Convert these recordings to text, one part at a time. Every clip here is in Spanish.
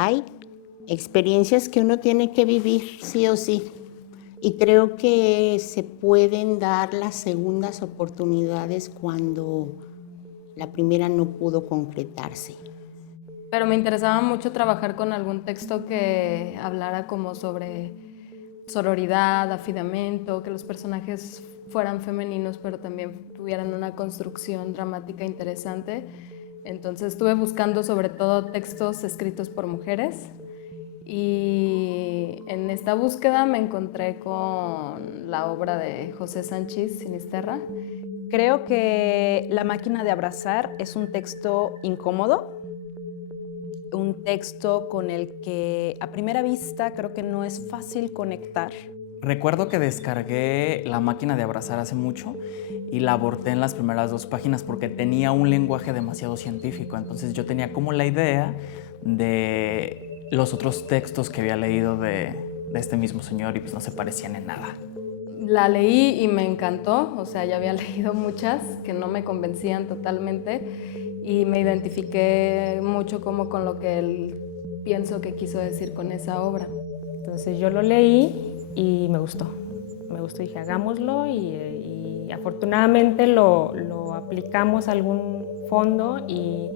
Hay experiencias que uno tiene que vivir sí o sí. Y creo que se pueden dar las segundas oportunidades cuando la primera no pudo concretarse. Pero me interesaba mucho trabajar con algún texto que hablara como sobre sororidad, afidamento, que los personajes fueran femeninos, pero también tuvieran una construcción dramática interesante. Entonces estuve buscando sobre todo textos escritos por mujeres y en esta búsqueda me encontré con la obra de José Sanchis Sinisterra. Creo que La máquina de abrazar es un texto incómodo, un texto con el que a primera vista creo que no es fácil conectar. Recuerdo que descargué La máquina de abrazar hace mucho y la aborté en las primeras 2 páginas porque tenía un lenguaje demasiado científico. Entonces yo tenía como la idea de los otros textos que había leído de este mismo señor y pues no se parecían en nada. La leí y me encantó, o sea, ya había leído muchas que no me convencían totalmente y me identifiqué mucho como con lo que él pienso que quiso decir con esa obra. Entonces yo lo leí y me gustó. Me gustó, dije, hagámoslo y afortunadamente lo aplicamos a algún fondo y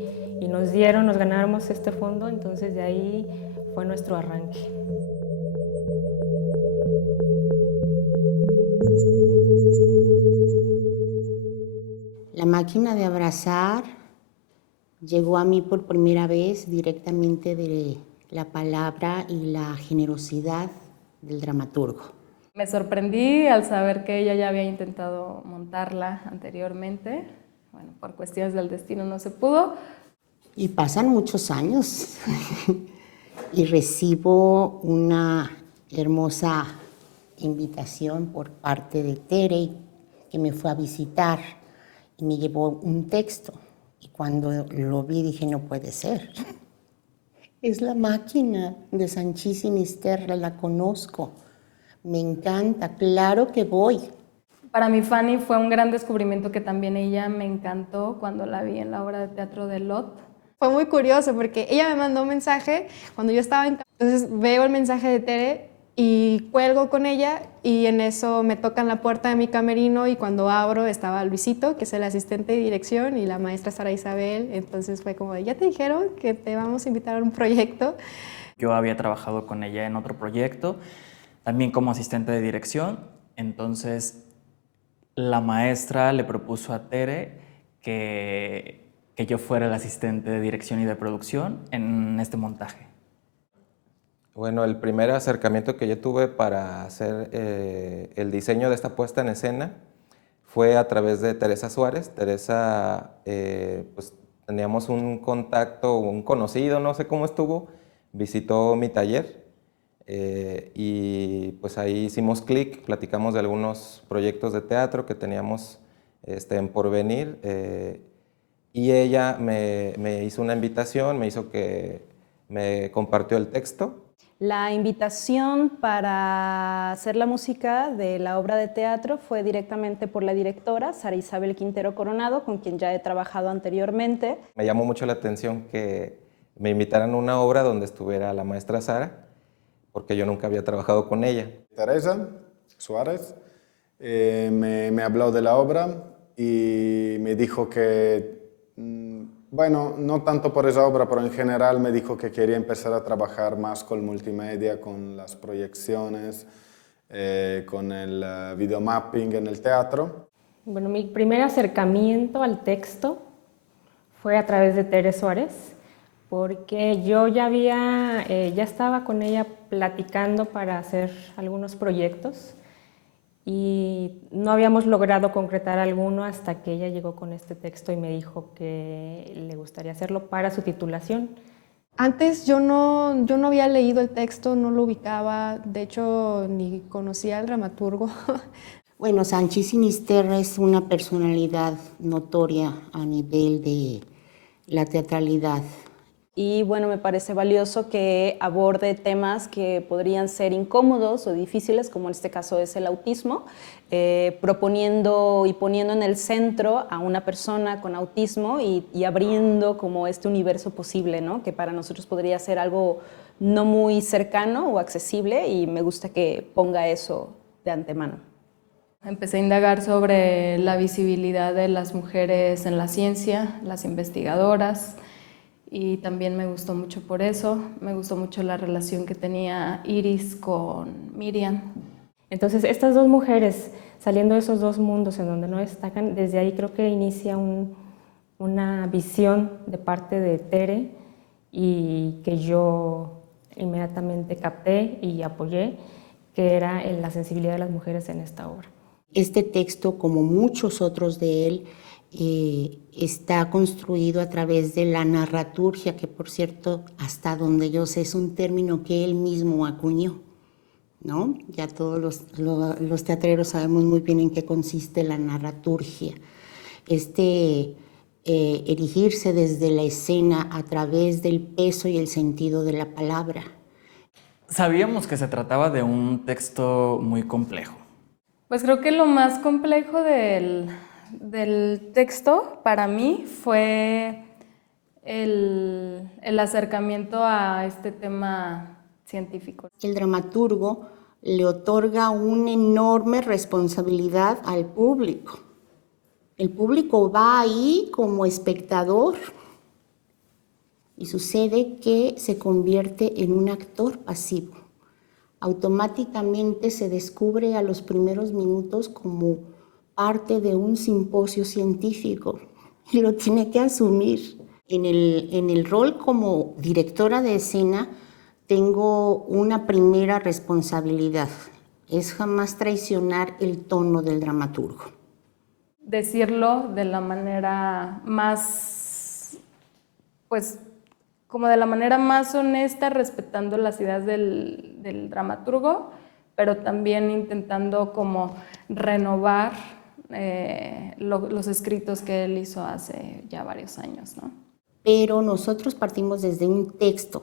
nos ganamos este fondo, entonces de ahí fue nuestro arranque. La máquina de abrazar llegó a mí por primera vez directamente de la palabra y la generosidad del dramaturgo. Me sorprendí al saber que ella ya había intentado montarla anteriormente. Bueno, por cuestiones del destino no se pudo. Y pasan muchos años y recibo una hermosa invitación por parte de Tere, que me fue a visitar y me llevó un texto. Y cuando lo vi dije, no puede ser. Es La máquina de Sanchis Sinisterra, la conozco. Me encanta, claro que voy. Para mí Fanny fue un gran descubrimiento que también ella me encantó cuando la vi en la obra de teatro de Lot. Fue muy curioso porque ella me mandó un mensaje cuando yo estaba en casa. Entonces veo el mensaje de Tere y cuelgo con ella y en eso me tocan la puerta de mi camerino y cuando abro estaba Luisito, que es el asistente de dirección, y la maestra Sara Isabel. Entonces fue como de, ¿ya te dijeron que te vamos a invitar a un proyecto? Yo había trabajado con ella en otro proyecto, también como asistente de dirección. Entonces la maestra le propuso a Tere que yo fuera el asistente de dirección y de producción en este montaje. Bueno, el primer acercamiento que yo tuve para hacer el diseño de esta puesta en escena fue a través de Teresa Suárez. Teresa, pues teníamos un contacto, un conocido, no sé cómo estuvo, visitó mi taller y pues ahí hicimos clic, platicamos de algunos proyectos de teatro que teníamos en porvenir y ella me hizo una invitación, me compartió el texto. La invitación para hacer la música de la obra de teatro fue directamente por la directora, Sara Isabel Quintero Coronado, con quien ya he trabajado anteriormente. Me llamó mucho la atención que me invitaran a una obra donde estuviera la maestra Sara, porque yo nunca había trabajado con ella. Teresa Suárez me habló de la obra y me dijo que, bueno, no tanto por esa obra, pero en general me dijo que quería empezar a trabajar más con multimedia, con las proyecciones, con el videomapping en el teatro. Bueno, mi primer acercamiento al texto fue a través de Tere Suárez, porque yo ya estaba con ella platicando para hacer algunos proyectos y no habíamos logrado concretar alguno hasta que ella llegó con este texto y me dijo que le gustaría hacerlo para su titulación. Antes yo no había leído el texto, no lo ubicaba, de hecho ni conocía al dramaturgo. Bueno, Sanchis Sinisterra es una personalidad notoria a nivel de la teatralidad. Y bueno, me parece valioso que aborde temas que podrían ser incómodos o difíciles, como en este caso es el autismo, proponiendo y poniendo en el centro a una persona con autismo y abriendo como este universo posible, ¿no? Que para nosotros podría ser algo no muy cercano o accesible, y me gusta que ponga eso de antemano. Empecé a indagar sobre la visibilidad de las mujeres en la ciencia, las investigadoras, y también me gustó mucho por eso. Me gustó mucho la relación que tenía Iris con Miriam. Entonces, estas dos mujeres saliendo de esos dos mundos en donde no destacan, desde ahí creo que inicia una visión de parte de Tere y que yo inmediatamente capté y apoyé, que era la sensibilidad de las mujeres en esta obra. Este texto, como muchos otros de él, está construido a través de la narraturgia, que por cierto, hasta donde yo sé, es un término que él mismo acuñó, ¿no? Ya todos los teatreros sabemos muy bien en qué consiste la narraturgia. Erigirse desde la escena a través del peso y el sentido de la palabra. Sabíamos que se trataba de un texto muy complejo. Pues creo que lo más complejo del texto para mí fue el acercamiento a este tema científico. El dramaturgo le otorga una enorme responsabilidad al público. El público va ahí como espectador y sucede que se convierte en un actor pasivo. Automáticamente se descubre a los primeros minutos como parte de un simposio científico y lo tiene que asumir. En el rol como directora de escena tengo una primera responsabilidad, es jamás traicionar el tono del dramaturgo. Decirlo de la manera más, pues, como de la manera más honesta, respetando las ideas del dramaturgo, pero también intentando como renovar los escritos que él hizo hace ya varios años, ¿no? Pero nosotros partimos desde un texto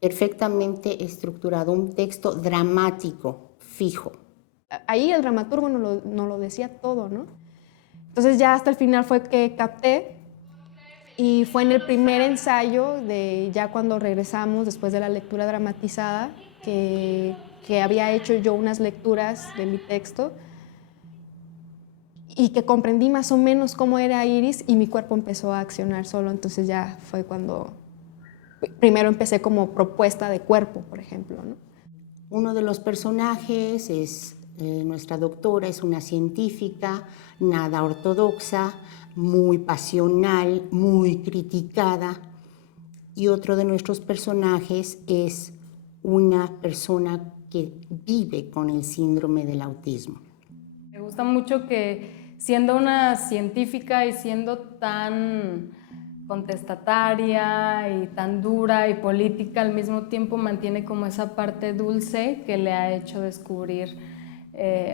perfectamente estructurado, un texto dramático, fijo. Ahí el dramaturgo no lo decía todo, ¿no? Entonces ya hasta el final fue que capté, y fue en el primer ensayo, ya cuando regresamos después de la lectura dramatizada, que había hecho yo unas lecturas de mi texto y que comprendí más o menos cómo era Iris y mi cuerpo empezó a accionar solo. Entonces ya fue cuando primero empecé como propuesta de cuerpo, por ejemplo, ¿no? Uno de los personajes es nuestra doctora, es una científica, nada ortodoxa, muy pasional, muy criticada. Y otro de nuestros personajes es una persona que vive con el síndrome del autismo. Me gusta mucho que, siendo una científica y siendo tan contestataria y tan dura y política, al mismo tiempo mantiene como esa parte dulce que le ha hecho descubrir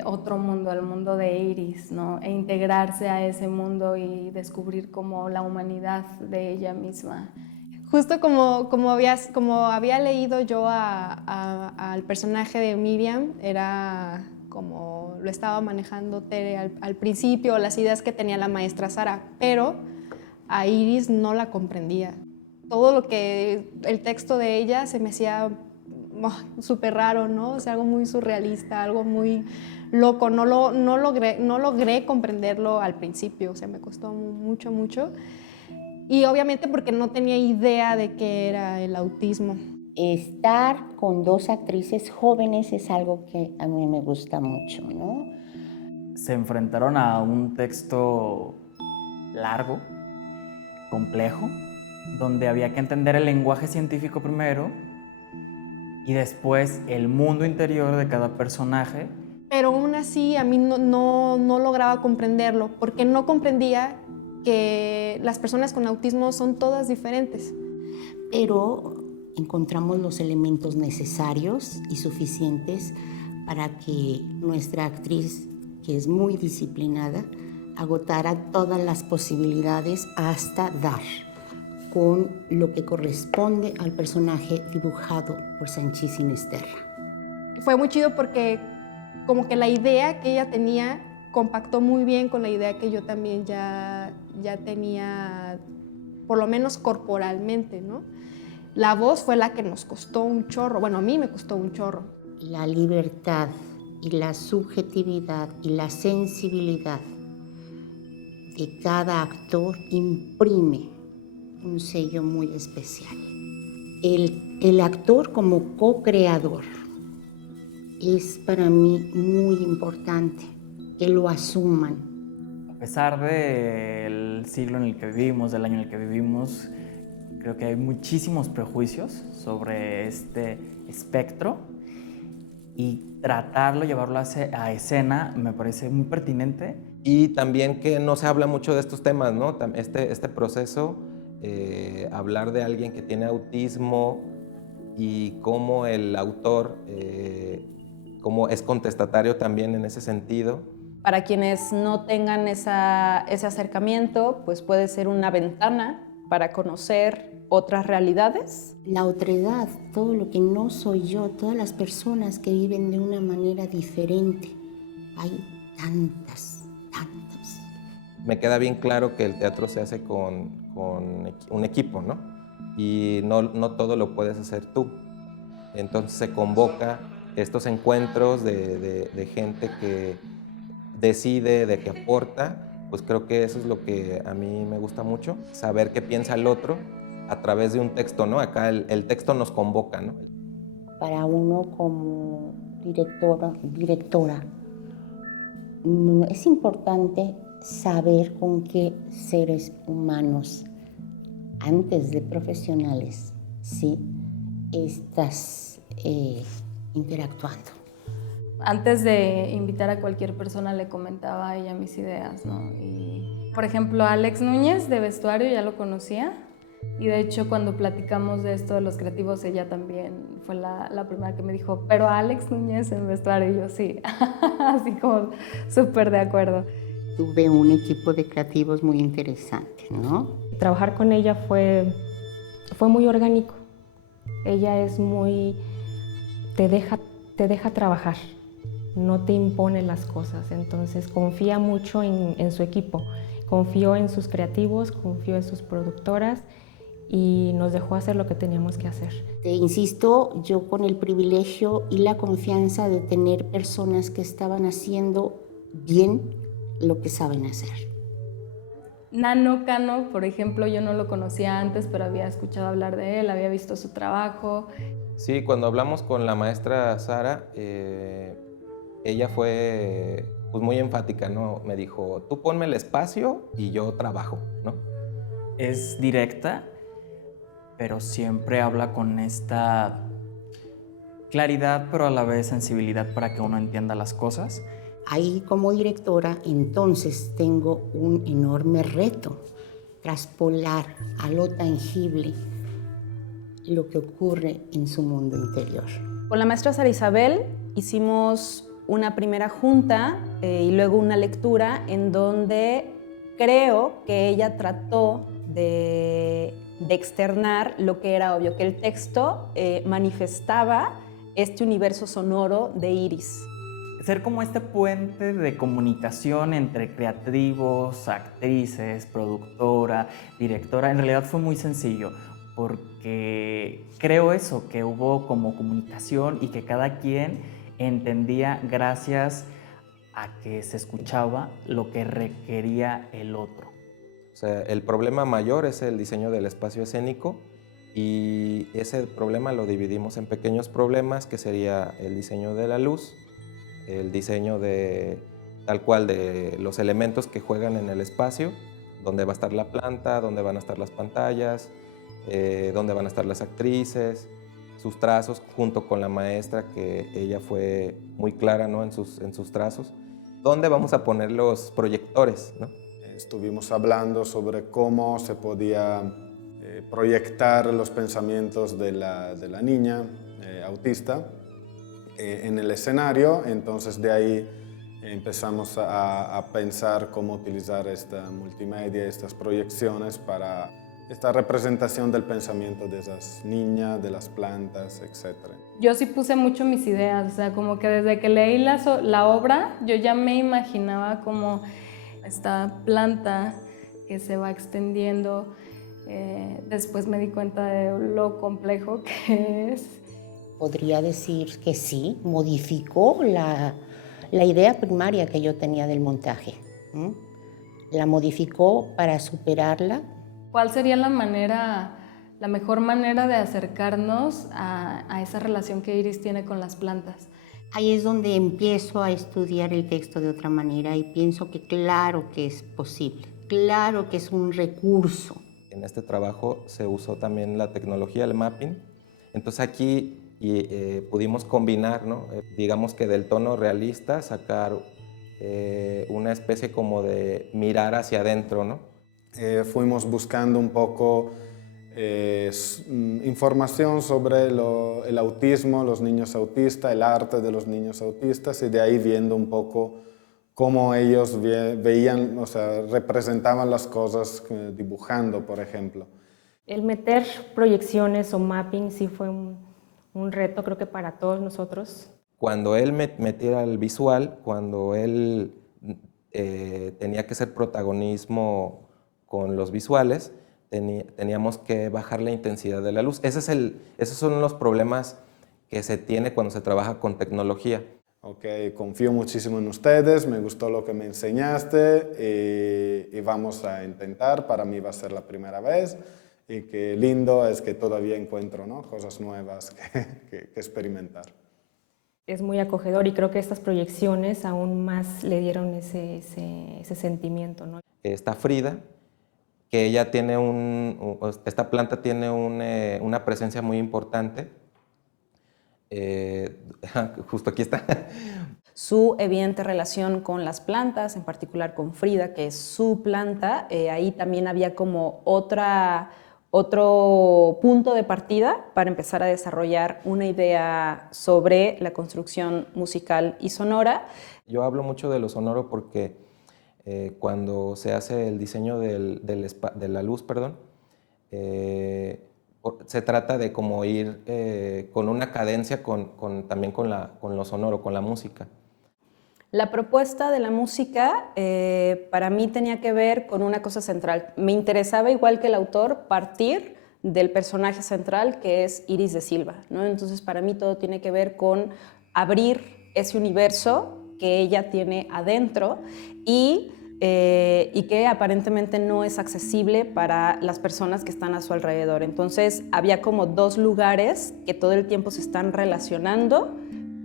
otro mundo, el mundo de Iris, ¿no? E integrarse a ese mundo y descubrir como la humanidad de ella misma. Justo como había leído yo al personaje de Miriam, era como lo estaba manejando Tere al principio, las ideas que tenía la maestra Sara, pero a Iris no la comprendía. Todo lo que el texto de ella se me hacía súper raro, ¿no? O sea, algo muy surrealista, algo muy loco. No logré comprenderlo al principio, o sea, me costó mucho, mucho. Y obviamente porque no tenía idea de qué era el autismo. Estar con dos actrices jóvenes es algo que a mí me gusta mucho, ¿no? Se enfrentaron a un texto largo, complejo, donde había que entender el lenguaje científico primero y después el mundo interior de cada personaje. Pero aún así a mí no lograba comprenderlo, porque no comprendía que las personas con autismo son todas diferentes. Pero encontramos los elementos necesarios y suficientes para que nuestra actriz, que es muy disciplinada, agotara todas las posibilidades hasta dar. con lo que corresponde al personaje dibujado por Sanchís Sinisterra. Fue muy chido porque como que la idea que ella tenía compactó muy bien con la idea que yo también ya tenía, por lo menos corporalmente, ¿no? La voz fue la que nos costó un chorro, bueno, a mí me costó un chorro. La libertad y la subjetividad y la sensibilidad de cada actor imprime un sello muy especial. El actor como co-creador es para mí muy importante que lo asuman. A pesar del siglo en el que vivimos, del año en el que vivimos, creo que hay muchísimos prejuicios sobre este espectro y tratarlo, llevarlo a escena me parece muy pertinente. Y también que no se habla mucho de estos temas, ¿no? Este proceso, hablar de alguien que tiene autismo y cómo el autor cómo es contestatario también en ese sentido. Para quienes no tengan ese acercamiento, pues puede ser una ventana para conocer otras realidades. La otredad, todo lo que no soy yo, todas las personas que viven de una manera diferente. Hay tantas. Me queda bien claro que el teatro se hace con un equipo, ¿no? Y no todo lo puedes hacer tú. Entonces se convoca estos encuentros de gente que decide, de que aporta. Pues creo que eso es lo que a mí me gusta mucho, saber qué piensa el otro a través de un texto, ¿no? Acá el texto nos convoca, ¿no? Para uno como directora, es importante saber con qué seres humanos, antes de profesionales, ¿sí?, estás interactuando. Antes de invitar a cualquier persona le comentaba a ella mis ideas, ¿no? Y, por ejemplo, Alex Núñez de vestuario ya lo conocía y de hecho cuando platicamos de esto de los creativos ella también fue la primera que me dijo, pero Alex Núñez en vestuario, y yo sí, así como súper de acuerdo. Tuve un equipo de creativos muy interesante, ¿no? Trabajar con ella fue muy orgánico. Ella es muy... te deja trabajar, no te impone las cosas, entonces confía mucho en su equipo, confió en sus creativos, confió en sus productoras y nos dejó hacer lo que teníamos que hacer. Te insisto, yo con el privilegio y la confianza de tener personas que estaban haciendo bien lo que saben hacer. Nano Cano, por ejemplo, yo no lo conocía antes, pero había escuchado hablar de él, había visto su trabajo. Sí, cuando hablamos con la maestra Sara, ella fue pues, muy enfática, ¿no? Me dijo, tú ponme el espacio y yo trabajo, ¿no? Es directa, pero siempre habla con esta claridad, pero a la vez sensibilidad para que uno entienda las cosas. Ahí como directora, entonces tengo un enorme reto, traspolar a lo tangible lo que ocurre en su mundo interior. Con la maestra Sara Isabel hicimos una primera junta y luego una lectura en donde creo que ella trató de externar lo que era obvio, que el texto manifestaba este universo sonoro de Iris. Ser como este puente de comunicación entre creativos, actrices, productora, directora, en realidad fue muy sencillo porque creo eso, que hubo como comunicación y que cada quien entendía gracias a que se escuchaba lo que requería el otro. O sea, el problema mayor es el diseño del espacio escénico y ese problema lo dividimos en pequeños problemas que sería el diseño de la luz, el diseño de tal cual de los elementos que juegan en el espacio, dónde va a estar la planta, dónde van a estar las pantallas, dónde van a estar las actrices, sus trazos junto con la maestra, que ella fue muy clara, ¿no? en sus trazos. ¿Dónde vamos a poner los proyectores, ¿no? Estuvimos hablando sobre cómo se podía proyectar los pensamientos de la niña autista en el escenario, entonces de ahí empezamos a pensar cómo utilizar esta multimedia, estas proyecciones para esta representación del pensamiento de esas niñas, de las plantas, etc. Yo sí puse mucho mis ideas, o sea, como que desde que leí la obra, yo ya me imaginaba como esta planta que se va extendiendo. Después me di cuenta de lo complejo que es. Podría decir que sí, modificó la idea primaria que yo tenía del montaje. La modificó para superarla. ¿Cuál sería la mejor manera de acercarnos a esa relación que Iris tiene con las plantas? Ahí es donde empiezo a estudiar el texto de otra manera y pienso que claro que es posible, claro que es un recurso. En este trabajo se usó también la tecnología, el mapping. Entonces aquí pudimos combinar, ¿no? Digamos que del tono realista sacar una especie como de mirar hacia adentro, ¿no? Fuimos buscando un poco información sobre el autismo, los niños autistas, el arte de los niños autistas, y de ahí viendo un poco cómo ellos veían, o sea, representaban las cosas dibujando, por ejemplo. El meter proyecciones o mapping sí fue un reto, creo que para todos nosotros. Cuando él metiera el visual, cuando él tenía que ser protagonismo con los visuales, teníamos que bajar la intensidad de la luz. Esos son los problemas que se tiene cuando se trabaja con tecnología. Ok, confío muchísimo en ustedes, me gustó lo que me enseñaste y vamos a intentar. Para mí va a ser la primera vez y qué lindo es que todavía encuentro, ¿no?, cosas nuevas que experimentar. Es muy acogedor y creo que estas proyecciones aún más le dieron ese sentimiento, ¿no? Está Frida, que ella tiene esta planta tiene una presencia muy importante. Justo aquí está. Su evidente relación con las plantas, en particular con Frida, que es su planta, ahí también había como otro punto de partida para empezar a desarrollar una idea sobre la construcción musical y sonora. Yo hablo mucho de lo sonoro porque cuando se hace el diseño de la luz, perdón, se trata de como ir con una cadencia también con lo sonoro, con la música. La propuesta de la música para mí tenía que ver con una cosa central. Me interesaba, igual que el autor, partir del personaje central, que es Iris de Silva, ¿no? Entonces, para mí todo tiene que ver con abrir ese universo que ella tiene adentro y que aparentemente no es accesible para las personas que están a su alrededor. Entonces, había como dos lugares que todo el tiempo se están relacionando,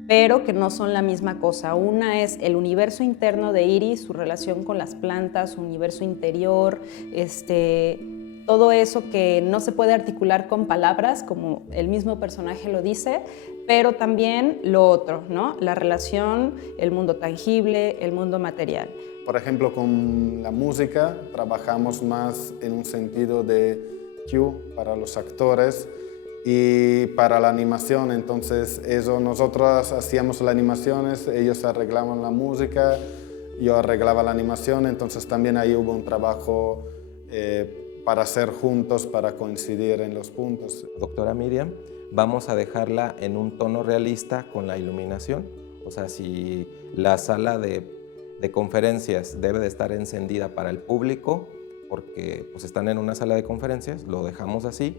pero que no son la misma cosa. Una es el universo interno de Iris, su relación con las plantas, su universo interior, todo eso que no se puede articular con palabras, como el mismo personaje lo dice, pero también lo otro, ¿no? La relación, el mundo tangible, el mundo material. Por ejemplo, con la música trabajamos más en un sentido de cue para los actores y para la animación. Entonces, nosotros hacíamos las animaciones, ellos arreglaban la música, yo arreglaba la animación, entonces también ahí hubo un trabajo para hacer juntos, para coincidir en los puntos. Doctora Miriam, vamos a dejarla en un tono realista con la iluminación. O sea, si la sala de conferencias debe de estar encendida para el público, porque pues están en una sala de conferencias, lo dejamos así.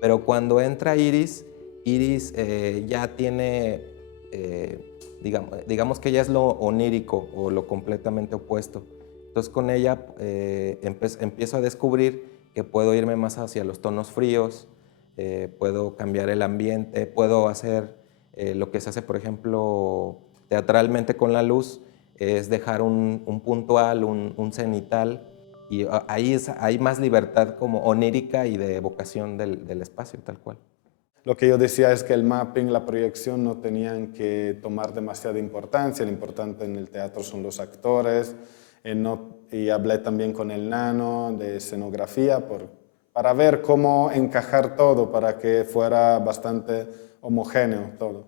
Pero cuando entra Iris ya tiene, digamos que ella es lo onírico o lo completamente opuesto. Entonces con ella empiezo a descubrir que puedo irme más hacia los tonos fríos, puedo cambiar el ambiente, puedo hacer lo que se hace, por ejemplo, teatralmente con la luz, es dejar un puntual, un cenital, y ahí hay más libertad como onírica y de evocación del espacio, tal cual. Lo que yo decía es que el mapping, la proyección no tenían que tomar demasiada importancia. Lo importante en el teatro son los actores. Y hablé también con el nano de escenografía para ver cómo encajar todo para que fuera bastante homogéneo todo.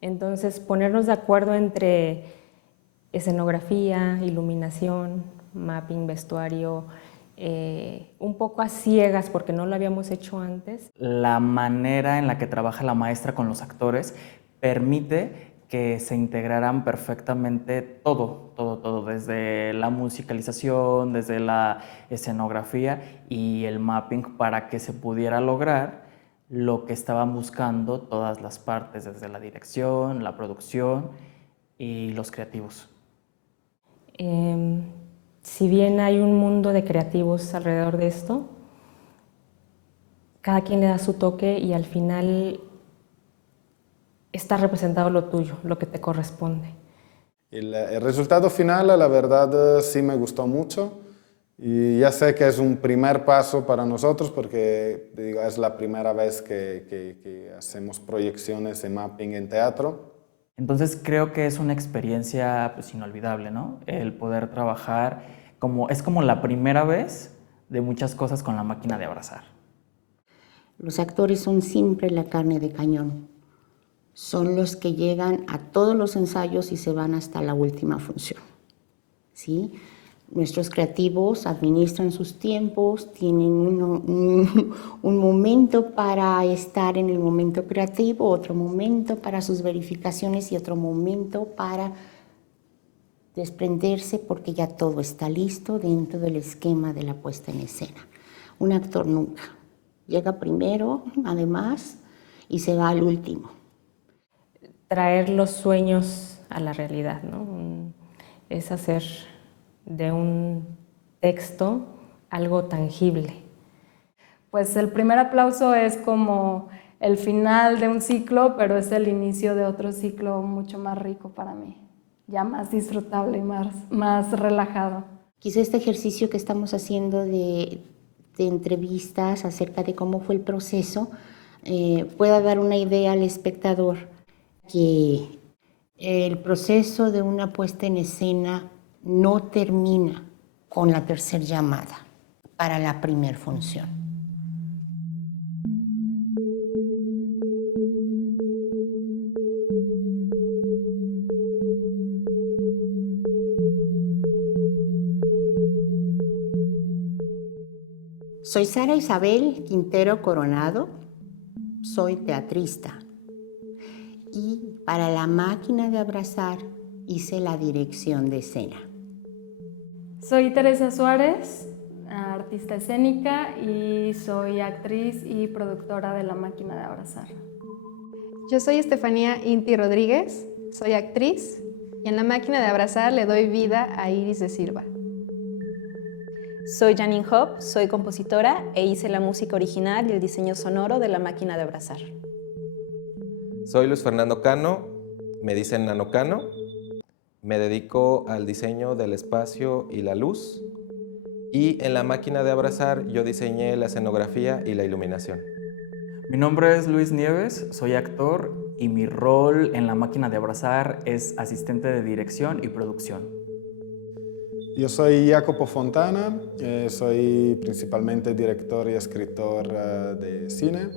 Entonces, ponernos de acuerdo entre escenografía, iluminación, mapping, vestuario, un poco a ciegas porque no lo habíamos hecho antes. La manera en la que trabaja la maestra con los actores permite que se integraran perfectamente todo, desde la musicalización, desde la escenografía y el mapping para que se pudiera lograr lo que estaban buscando todas las partes, desde la dirección, la producción y los creativos. Si bien hay un mundo de creativos alrededor de esto, cada quien le da su toque y al final está representado lo tuyo, lo que te corresponde. El resultado final, la verdad, sí me gustó mucho y ya sé que es un primer paso para nosotros porque digo, es la primera vez que hacemos proyecciones de mapping en teatro. Entonces creo que es una experiencia pues, inolvidable, ¿no? El poder trabajar es como la primera vez de muchas cosas con la máquina de abrazar. Los actores son siempre la carne de cañón. Son los que llegan a todos los ensayos y se van hasta la última función, ¿sí? Nuestros creativos administran sus tiempos, tienen un momento para estar en el momento creativo, otro momento para sus verificaciones y otro momento para desprenderse porque ya todo está listo dentro del esquema de la puesta en escena. Un actor nunca llega primero, además, y se va al último. Traer los sueños a la realidad, ¿no? Es hacer de un texto algo tangible. Pues el primer aplauso es como el final de un ciclo, pero es el inicio de otro ciclo mucho más rico para mí, ya más disfrutable y más relajado. Quizá este ejercicio que estamos haciendo de entrevistas acerca de cómo fue el proceso pueda dar una idea al espectador que el proceso de una puesta en escena no termina con la tercera llamada para la primera función. Soy Sara Isabel Quintero Coronado, soy teatrista y para la máquina de abrazar hice la dirección de escena. Soy Teresa Suárez, artista escénica y soy actriz y productora de La Máquina de Abrazar. Yo soy Estefanía Inti Rodríguez, soy actriz y en La Máquina de Abrazar le doy vida a Iris de Silva. Soy Janine Hop, soy compositora e hice la música original y el diseño sonoro de La Máquina de Abrazar. Soy Luis Fernando Cano, me dicen Nano Cano, me dedico al diseño del espacio y la luz y en La Máquina de Abrazar yo diseñé la escenografía y la iluminación. Mi nombre es Luis Nieves, soy actor y mi rol en La Máquina de Abrazar es asistente de dirección y producción. Yo soy Jacopo Fontana, soy principalmente director y escritor de cine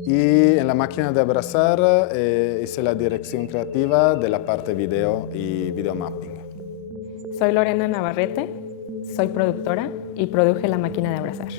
y en La Máquina de Abrazar hice la dirección creativa de la parte video y video mapping. Soy Lorena Navarrete, soy productora y produje La Máquina de Abrazar.